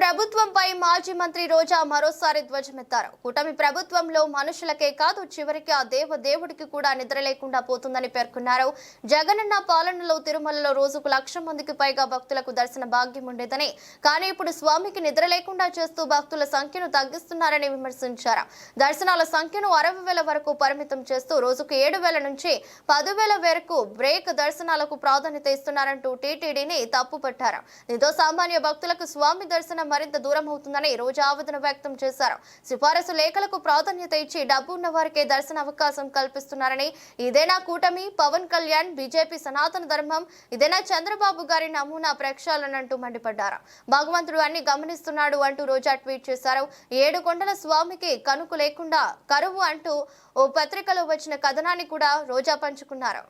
ప్రభుత్వంపై మాజీ మంత్రి రోజా మరోసారి ధ్వజమెత్తారు. కూటమి ప్రభుత్వంలో మనుషులకే కాదు చివరికి ఆ దేవుడికి కూడా నిద్ర లేకుండా పోతుందని పేర్కొన్నారు. జగనన్న పాలనలో తిరుమలలో రోజుకు 1,00,000 మందికి పైగా భక్తులకు దర్శన భాగ్యం ఉండేదని, కానీ ఇప్పుడు స్వామికి నిద్ర లేకుండా చేస్తూ భక్తుల సంఖ్యను తగ్గిస్తున్నారని విమర్శించారు. దర్శనాల సంఖ్యను 60,000 వరకు పరిమితం చేస్తూ రోజుకు 7,000 నుంచి 10,000 వరకు బ్రేక్ దర్శనాలకు ప్రాధాన్యత ఇస్తున్నారంటూ టీటీడీని తప్పుపట్టారు. దీంతో సామాన్య భక్తులకు స్వామి దర్శనం మరింత దూరం అవుతుందని రోజా ఆవేదన వ్యక్తం చేశారు. సిఫారసు లేఖలకు ప్రాధాన్యత ఇచ్చి డబ్బు ఉన్న వారికే దర్శన అవకాశం కల్పిస్తున్నారని, ఇదేనా కూటమి, పవన్ కళ్యాణ్, బీజేపీ సనాతన ధర్మం, ఇదేనా చంద్రబాబు గారి నమూనా ప్రక్షాళనంటూ మండిపడ్డారు. భగవంతుడు అన్ని గమనిస్తున్నాడు అంటూ రోజా ట్వీట్ చేశారు. 7 కొండల స్వామికి కనుక లేకుండా కరువు అంటూ ఓ పత్రికలో వచ్చిన కథనాన్ని కూడా రోజా పంచుకున్నారు.